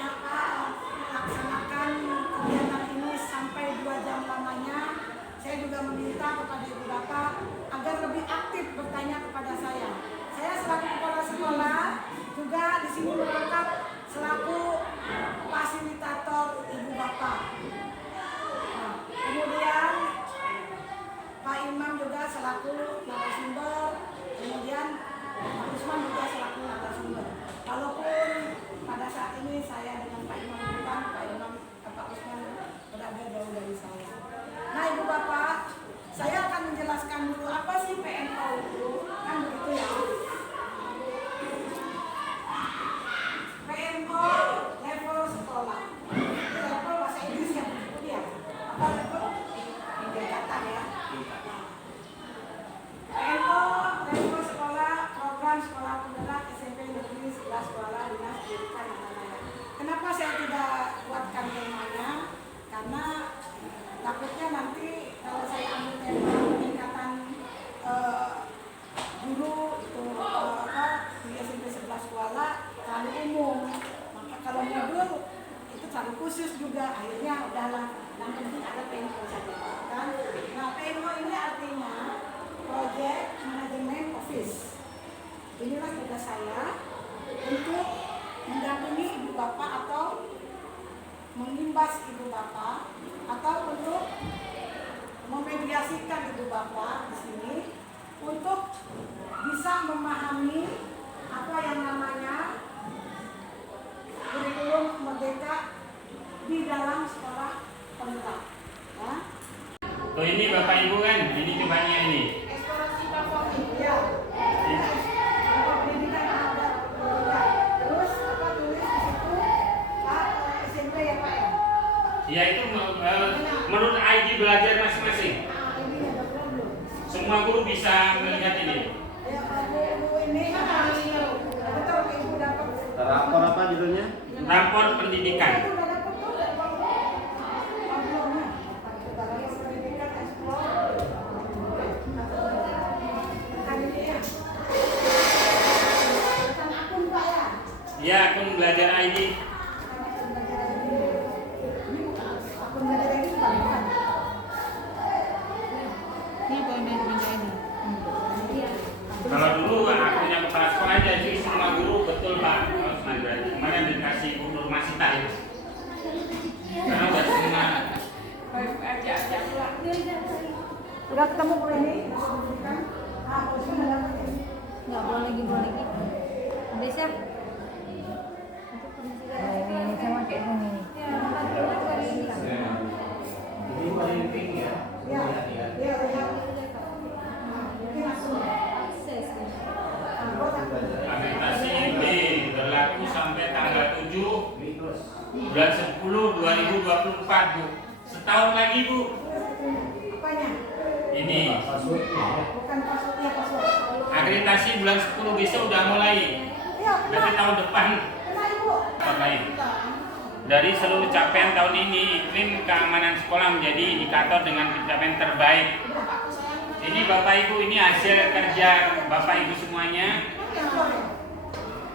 melaksanakan kegiatan ini sampai 2 jam lamanya. Saya juga meminta kepada ibu bapak agar lebih aktif bertanya kepada saya. Saya selaku kepala sekolah juga di sini merangkap selaku fasilitator ibu bapak. Nah, kemudian Pak Imam juga selaku narasumber, kemudian Pak Usman juga selaku narasumber. Walaupun pada saat ini saya dengan Pak Imam bukan, Pak Usman berada jauh dari saya. Nah ibu bapak, saya akan menjelaskan dulu apa sih PNO itu, kan begitu ya. PNO level sekolah, itu level bahasa Inggris yang begitu ya. Apa level? Tingkatan ya. PNO level sekolah, program sekolah penggerak SMP Negeri 11 Sekolah Dinas Pendidikan Anak-anak. Kenapa saya tidak buatkan temanya? Karena takutnya nanti kalau saya ambil tema peningkatan guru itu di SMP 11 sekolah terlalu umum. Maka kalau modul itu terlalu khusus juga. Akhirnya udahlah, yang penting ada PNO saja kan. Nah PNO ini artinya Project Management Office. Inilah tugas saya untuk mendampingi ibu bapak atau mengimbas ibu bapak atau untuk memediasikan ibu bapak di sini untuk bisa memahami apa yang namanya kurikulum merdeka di dalam sekolah penggerak. Ya. Oh ini bapak ibu kan, ini cobaannya ini. Eksplorasi platform ya. Pendidikan adat budaya. Terus apa tulis di situ Pak SMP ya Pak ya. Ya itu menurut ID belajar masing-masing. Ini ada belum? Semua guru bisa melihat ini. Ya Pak ini kan betul ibu dapat. Rapor apa judulnya? Rapor pendidikan. Ya, akun belajar ID. Kalau dulu akunnya kepala sekolah aja, jadi semua guru betul Pak. Kemarin dikasih informasi tadi. Karena udah semua. Udah ketemu Bu ini? Nggak boleh lagi. Bisa? Ini sama kayak gini. Ini paling pink ya. Ya. Akreditasi ini berlaku sampai tanggal 7 bulan 10 2024 Bu. Setahun lagi Bu. Apanya? Ini Bukan passwordnya, password. akreditasi bulan 10 besok udah mulai. Iya, Nanti tahun depan kena Ibu. lain. Dari seluruh capaian tahun ini, iklim keamanan sekolah menjadi indikator dengan pencapaian terbaik. Ini Bapak Ibu, ini hasil kerja Bapak Ibu semuanya.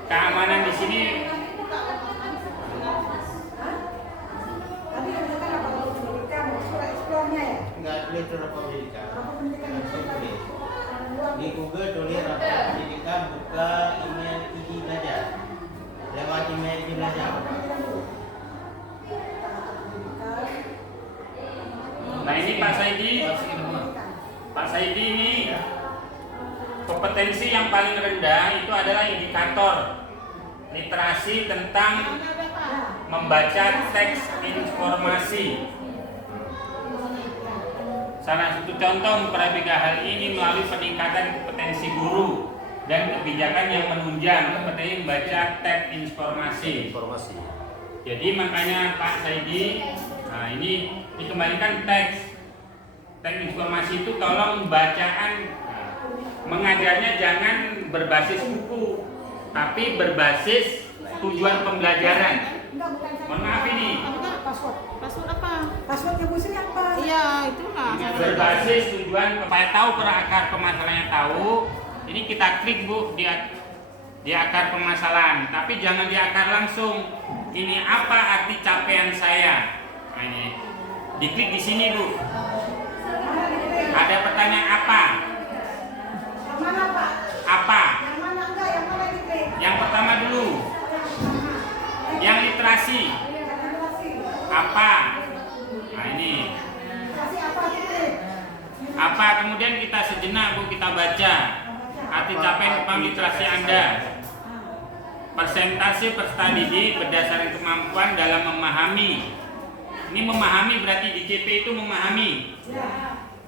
Keamanan di sini Tadi yang katakan apa pendidikan, eksplornya ya? Enggak tulis rapor pendidikan. Apa pendidikan Tulis. Di Google tulis rapor pendidikan, buka email ID belajar. Lewat email ID belajar. Nah ini Pak Saidi. Pak Saidi ini kompetensi yang paling rendah itu adalah indikator literasi tentang membaca teks informasi. Salah satu contoh memperhatikan hal ini melalui peningkatan kompetensi guru dan kebijakan yang menunjang kompetensi membaca teks informasi. Jadi makanya Pak Saidi, nah ini dikembalikan teks informasi itu tolong bacaan, mengajarnya jangan berbasis buku, tapi berbasis tujuan pembelajaran. Mohon maaf ini. Password apa? Passwordnya Bu Sri apa? Iya, itulah. Berbasis tujuan supaya tahu akar permasalahannya tahu. Ini kita klik Bu di akar permasalahan, tapi jangan di akar langsung. ini apa arti capaian saya. Nah, ini diklik di sini Bu. Ada pertanyaan apa? Yang mana Pak? Apa? Yang mana enggak? Yang mana diklik? Yang pertama dulu. Yang literasi. Apa? Nah ini. Kasih apa diklik? Apa? Kemudian kita sejenak Bu, kita baca arti capaian kemampuan literasi Anda. Persentase peserta didik berdasarkan kemampuan dalam memahami. Ini memahami berarti di CP itu memahami.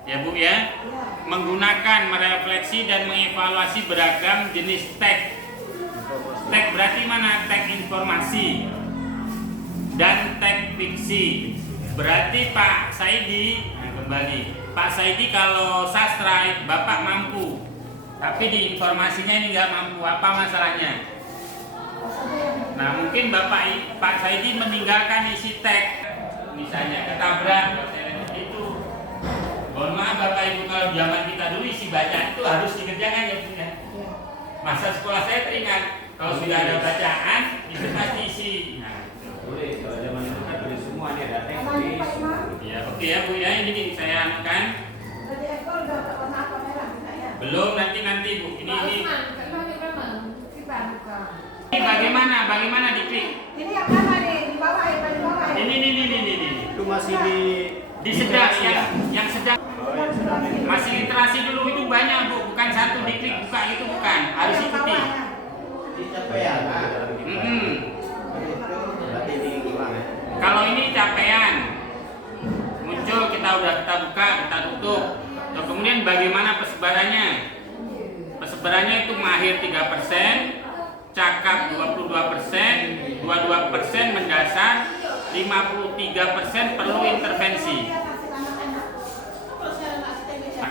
Ya Bu ya. Menggunakan, merefleksi dan mengevaluasi beragam jenis teks. Teks berarti mana? Teks informasi dan teks fiksi. Berarti Pak Saidi, nah kembali. Pak Saidi kalau sastra Bapak mampu. Tapi di informasinya ini nggak mampu. Apa masalahnya? Nah mungkin Pak Saidi meninggalkan isi teks, misalnya ketabrak itu. Mohon maaf Bapak Ibu, kalau zaman kita dulu isi bacaan itu harus dikerjakan ya Bu ya. Masa sekolah saya teringat kalau sudah ada bacaan itu pasti isi. Nah, Boleh, kalau zaman itu kan boleh semua nih ada teks. ya oke ya Bu ya, ini saya anukan. Tadi ekor udah warna apa merah enggak ya? Belum nanti Bu. Ini Ini bagaimana diklik? Ini yang mana nih? Di bawah ya, di bawah ya? Ini. Itu masih Di sedang yang sedang. Masih literasi dulu itu banyak Bu, bukan satu diklik buka itu bukan, harus Yang ikuti. bawah ya? di capaian. Berarti diulang ya. Kalau ini capaian muncul kita buka, kita tutup. Nah, kemudian bagaimana persebarannya? Persebarannya itu mahir 3%, cakap 22%, 22% mendasar, 53% perlu intervensi.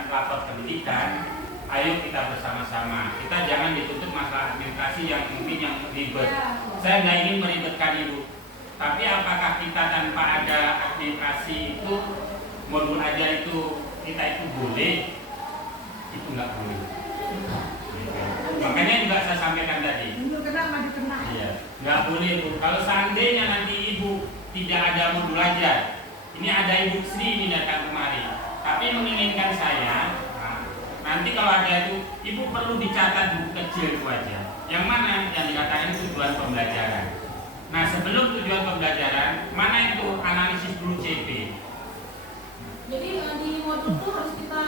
Lapor pendidikan, ayo kita bersama-sama. Kita jangan ditutup masalah administrasi yang mungkin yang ribet. Saya nggak ingin meribetkan Ibu. Tapi apakah kita tanpa ada administrasi itu modul ajar itu kita itu boleh? Itu nggak boleh. Makanya juga saya sampaikan tadi. Dulu kena maju kena. Iya, nggak boleh Bu. Kalau seandainya nanti Ibu tidak ada modul ajar, ini ada Ibu Sri ini datang kemari. Tapi menginginkan saya, nanti kalau ada itu, Ibu perlu dicatat buku kecil itu aja. Yang mana? Yang dikatakan tujuan pembelajaran. Nah sebelum tujuan pembelajaran, mana itu analisis dulu CP. Jadi di modul itu harus kita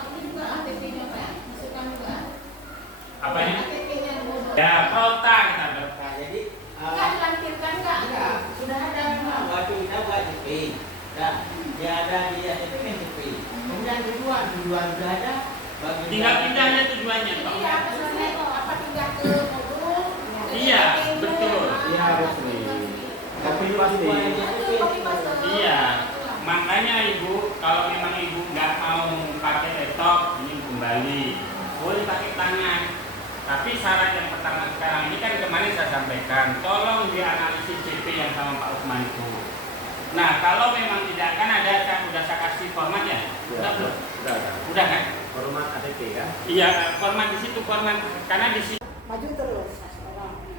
ini juga ATP-nya Pak ya? Masukkan juga. Apa ini? ATP-nya di modul. Ya prota kita ber. Nah, jadi Enggak dilampirkan enggak? enggak. Sudah ada. Waktu kita buat CP, dan dia ada di ATP kan CP. Kemudian tujuan sudah ada. Bagi Tinggal pindahnya tujuannya Pak. Iya, pesannya itu apa pindah ke modul? Iya, betul. Iya, betul. Tapi pasti. Iya, makanya Ibu, kalau memang Ibu nggak mau pakai laptop, ini kembali, boleh pakai tangan. Tapi syarat yang pertama sekarang ini kan kemarin saya sampaikan, tolong dianalisis CP yang sama Pak Usman itu. Nah, kalau memang tidak kan ada, udah saya kasih format ya? Udah belum? Udah kan? Format ATP kan? Iya, format di situ format karena di situ. Maju terus.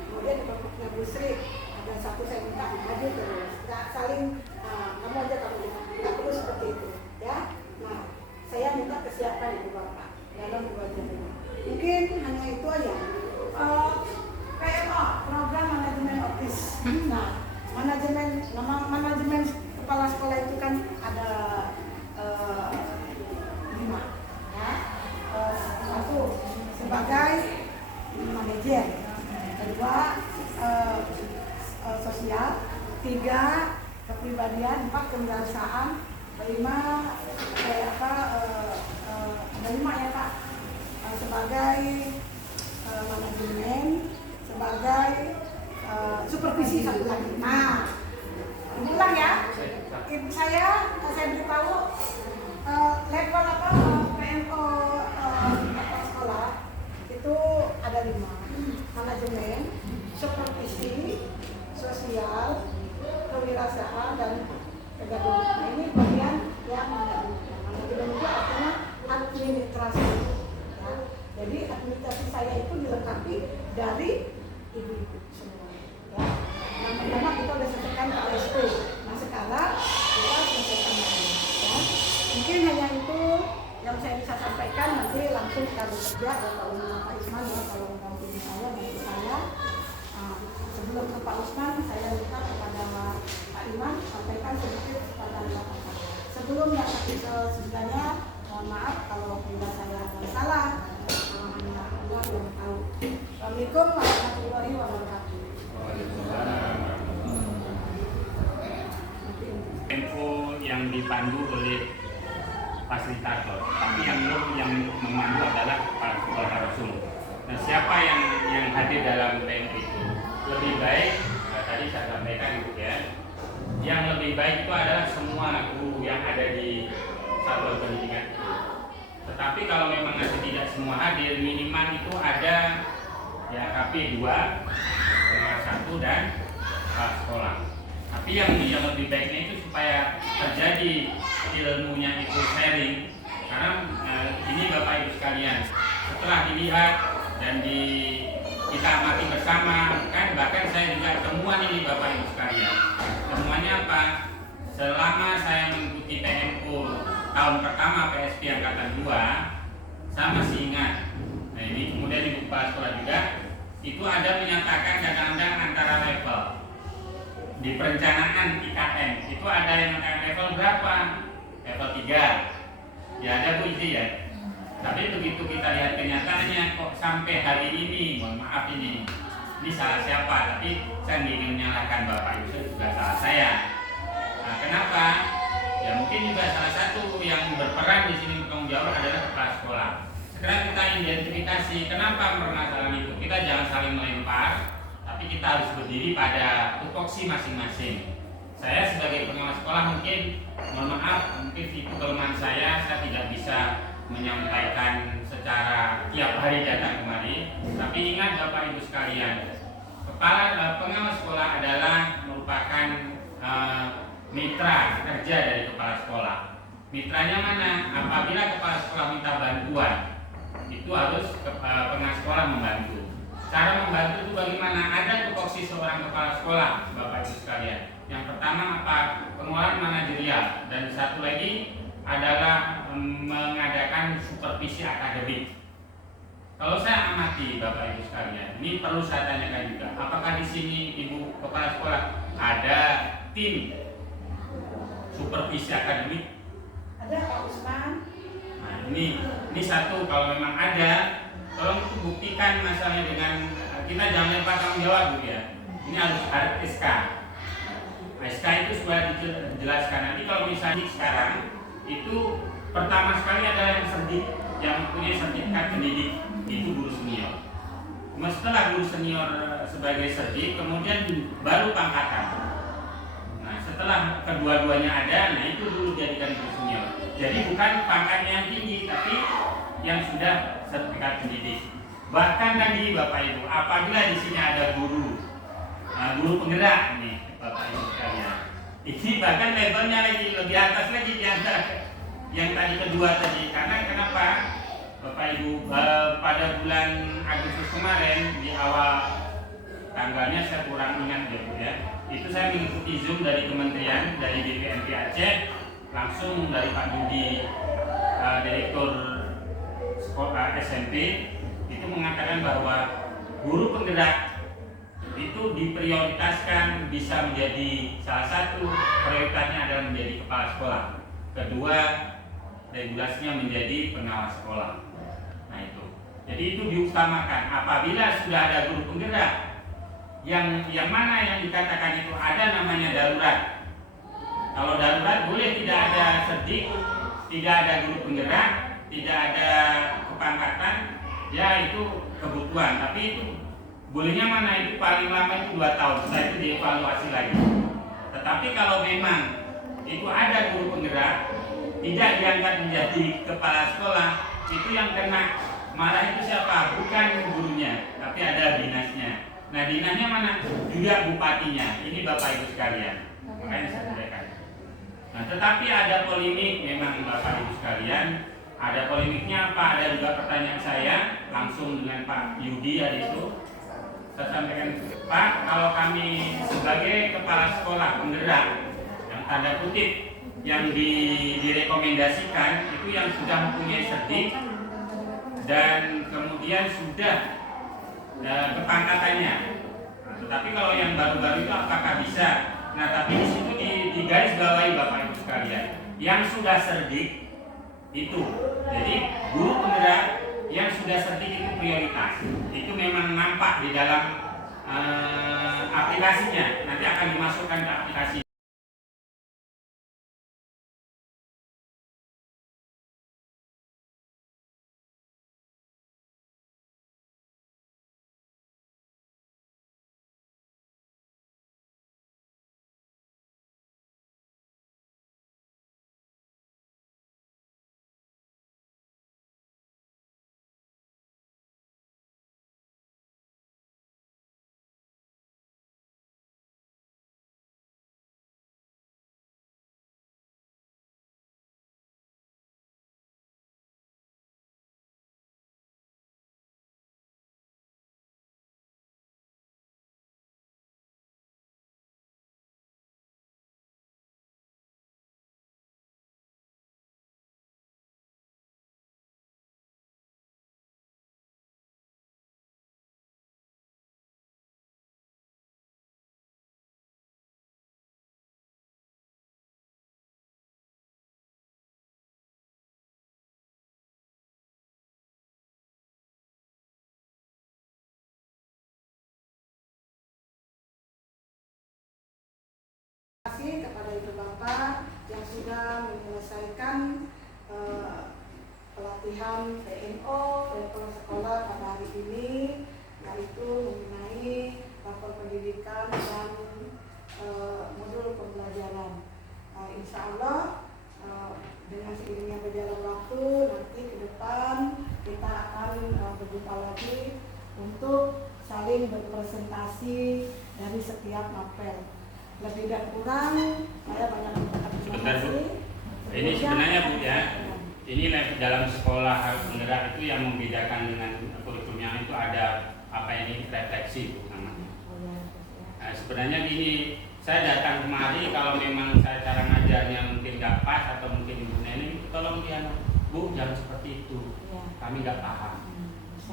Kemudian di kelompoknya Bu Sri ada satu saya minta maju terus. Nggak saling kamu aja nggak perlu seperti itu ya. Nah saya minta kesiapan Ibu Bapak dalam 2 jam ini. Mungkin hanya itu aja. PMO program manajemen office. Nah manajemen kepala sekolah itu kan ada 5 ya. Satu sebagai manajer, kedua sosial, 3 kepribadian, 4 kewirausahaan, 5 ada 5 ya Pak, sebagai manajemen, sebagai supervisi satu lagi. Nah, ulang ya, ibu saya beritahu level PMO sekolah itu ada 5, manajemen, supervisi, sosial, kewirausahaan dan pedagogi. Nah, ini bagian yang manajemen itu artinya administrasi. Ya. Jadi administrasi saya itu dilengkapi dari ibu-ibu semua. Ya. Yang pertama kita sampaikan ke SPO. Nah sekarang kita selesaikan lagi. Ya. Mungkin hanya itu yang saya bisa sampaikan, nanti langsung kita bekerja ya, kalau Pak Isman ya, kalau mendampingi saya nanti saya. Sebelum ke Pak Usman, saya minta kepada Pak Iman sampaikan sedikit kepada rekan-rekan. Sebelum yang sebenarnya mohon maaf kalau bila saya ada salah, hanya Allah yang tahu. Assalamualaikum warahmatullahi wabarakatuh. Info yang dipandu oleh fasilitator, tapi yang memandu adalah Pak Kepala Rasul. Nah, siapa yang hadir dalam PMP itu? Lebih baik, tadi saya sampaikan ya, yang lebih baik itu adalah semua guru yang ada di satuan pendidikan itu. Tetapi kalau memang masih tidak semua hadir, minimal itu ada ya KP 2, pengawas 1 dan kepala sekolah. Tapi yang lebih baiknya itu supaya terjadi ilmunya itu sharing, karena ini Bapak Ibu sekalian, setelah dilihat dan kita amati bersama, kan bahkan saya juga temuan ini Bapak Ibu sekalian. Temuannya apa? Selama saya mengikuti PMO tahun pertama PSP Angkatan 2, saya masih ingat. Nah ini kemudian Ibu Kepala Sekolah juga, itu ada menyatakan kadang-kadang antara level di perencanaan IKN itu ada yang mengatakan level berapa? Level 3. Ya ada Bu itu ya. Tapi begitu kita lihat kenyataannya kok sampai hari ini, mohon maaf ini salah siapa, tapi saya ingin menyalahkan Bapak Ibu juga salah saya. Nah, kenapa? Ya mungkin juga salah satu yang berperan di sini bertanggung jawab adalah kepala sekolah. Sekarang kita identifikasi kenapa permasalahan itu. Kita jangan saling melempar, tapi kita harus berdiri pada tupoksi masing-masing. Saya sebagai pengawas sekolah mungkin, mohon maaf, mungkin itu kelemahan saya tidak bisa menyampaikan secara tiap hari datang kemari. Tapi ingat Bapak Ibu sekalian, pengawas sekolah adalah merupakan mitra kerja dari kepala sekolah. Mitranya mana? Apabila kepala sekolah minta bantuan, itu harus pengawas sekolah membantu. Cara membantu itu bagaimana? Ada tupoksi seorang kepala sekolah, Bapak Ibu sekalian. Yang pertama apa? Pengelolaan manajerial, dan satu lagi adalah mengadakan supervisi akademik. Kalau saya amati Bapak Ibu sekalian, ini perlu saya tanyakan juga, apakah di sini Ibu Kepala Sekolah ada tim supervisi akademik? Ada Pak Usman. Nah ini satu, kalau memang ada, tolong buktikan masalahnya dengan kita jangan lupa tanggung jawab Bu ya. Ini harus ada SK. SK itu sudah dijelaskan. Nanti kalau misalnya sekarang itu pertama sekali adalah yang punya sertifikat pendidik itu guru senior. Setelah guru senior sebagai sertif, kemudian baru pangkatan. Nah setelah kedua-duanya ada, nah itu dulu jadikan guru senior. Jadi bukan pangkatnya yang tinggi, tapi yang sudah sertifikat pendidik. Bahkan tadi Bapak Ibu, apabila di sini ada guru penggerak nih Bapak Ibu sekalian, ini bahkan levelnya lagi lebih atas lagi di antara yang tadi kedua tadi. Karena kenapa Bapak Ibu, pada bulan Agustus kemarin di awal tanggalnya saya kurang ingat ya, itu saya mengikuti Zoom dari kementerian, dari BPMP Aceh, langsung dari Pak Budi, Direktur SMP, itu mengatakan bahwa guru penggerak itu diprioritaskan bisa menjadi salah satu prioritasnya adalah menjadi kepala sekolah. Kedua, regulasinya menjadi pengawas sekolah. Nah itu. Jadi itu diutamakan. Apabila sudah ada guru penggerak, yang mana yang dikatakan itu ada namanya darurat. Kalau darurat boleh tidak ada sedik, tidak ada guru penggerak, tidak ada kepangkatan, ya itu kebutuhan. Tapi itu bolehnya mana? Itu paling lama itu 2 tahun. Setelah itu dievaluasi lagi. Tetapi kalau memang itu ada guru penggerak, tidak diangkat menjadi kepala sekolah, itu yang kena marah itu siapa? Bukan gurunya, tapi ada dinasnya. Nah dinasnya mana? Juga bupatinya. Ini Bapak Ibu sekalian. Makanya saya sampaikan. Nah tetapi ada polemik memang Bapak Ibu sekalian. Ada polemiknya apa? Ada juga pertanyaan saya langsung dengan Pak Yudi hari itu. Saya sampaikan Pak, kalau kami sebagai kepala sekolah penggerak yang tanda kutip yang direkomendasikan itu yang sudah mempunyai serdik dan kemudian sudah kepangkatannya. Nah, tetapi kalau yang baru-baru itu apakah bisa? Nah, tapi di situ di garis bawahi Bapak Ibu sekalian, yang sudah serdik itu, jadi guru penggerak yang sudah serdik itu prioritas. Itu memang nampak di dalam aplikasinya. Nanti akan dimasukkan ke aplikasi. Terima kasih kepada Ibu Bapak yang sudah menyelesaikan pelatihan PNO level sekolah pada hari ini, yaitu mengenai lapor pendidikan dan modul pembelajaran. Insya Allah dengan seiringnya berjalan waktu, nanti ke depan kita akan berjumpa lagi untuk saling berpresentasi dari setiap mapel. Lebih dan kurang saya banyak mengucapkan terima Sebentar, Bu. kasih. Ini sebenarnya Bu ya, ini dalam sekolah penggerak itu yang membedakan dengan kurikulumnya itu ada apa ini refleksi Bu namanya. Nah, sebenarnya gini, saya datang kemari kalau memang saya cara ngajarnya mungkin nggak pas atau mungkin Ibu Neni tolong dia Bu jangan seperti itu, kami nggak paham.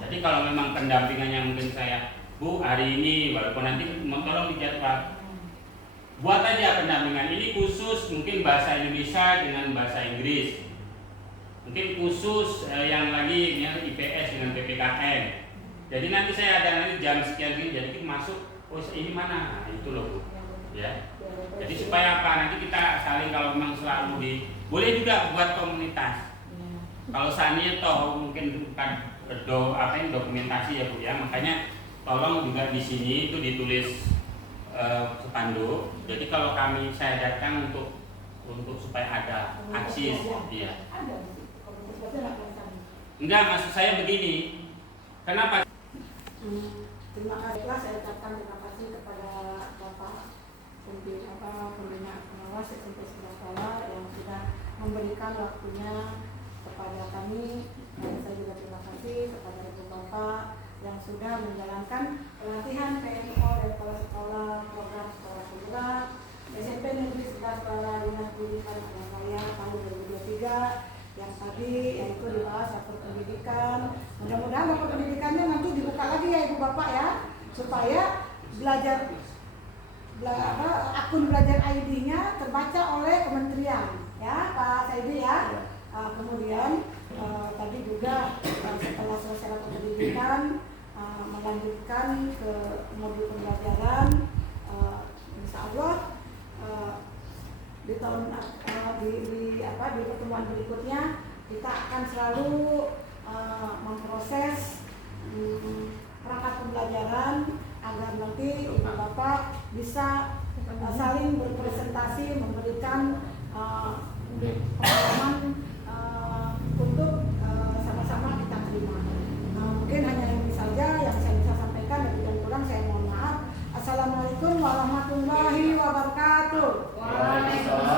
Jadi kalau memang pendampingannya mungkin saya Bu hari ini walaupun nanti tolong dijadwal. Buat aja pendampingan ini khusus mungkin bahasa Indonesia dengan bahasa Inggris. Mungkin khusus yang lagi yang IPS dengan PPKN. Jadi nanti saya ada nanti jam sekian ini jadi kita masuk, oh ini mana? Nah, itu loh Bu. Ya. Jadi supaya apa? Nanti kita saling kalau memang selalu boleh juga buat komunitas. Kalau Sani toh mungkin bukan dokumentasi ya Bu ya. Makanya tolong juga di sini itu ditulis spanduk. Jadi kalau saya datang untuk supaya ada aksi, iya. Enggak, maksud saya begini. Kenapa? Terima kasih, saya ucapkan terima kasih kepada Bapak Pembina Pengawas SMP Sekolah yang sudah memberikan waktunya kepada kami. Dan saya juga terima kasih kepada Ibu Bapak yang sudah menjalankan pelatihan PNO level sekolah program sekolah penggerak SMP Negeri 11 Bala Dinas Pendidikan Surabaya tahun 2023 yang tadi yaitu dibahas lapor pendidikan. Mudah-mudahan lapor pendidikannya nanti dibuka lagi ya Ibu Bapak ya, supaya akun belajar ID-nya terbaca oleh kementerian ya Pak Saidi ya. Kemudian tadi juga setelah selesai lapor pendidikan melanjutkan ke modul pembelajaran, insya Allah di pertemuan berikutnya kita akan selalu memproses perangkat pembelajaran agar nanti Ibu Bapak bisa saling berpresentasi memberikan pengalaman untuk sama-sama kita terima. Mungkin hanya ini saja yang saya bisa sampaikan, lebih dan kurang saya mohon maaf. Assalamualaikum warahmatullahi wabarakatuh. Waalaikumsalam.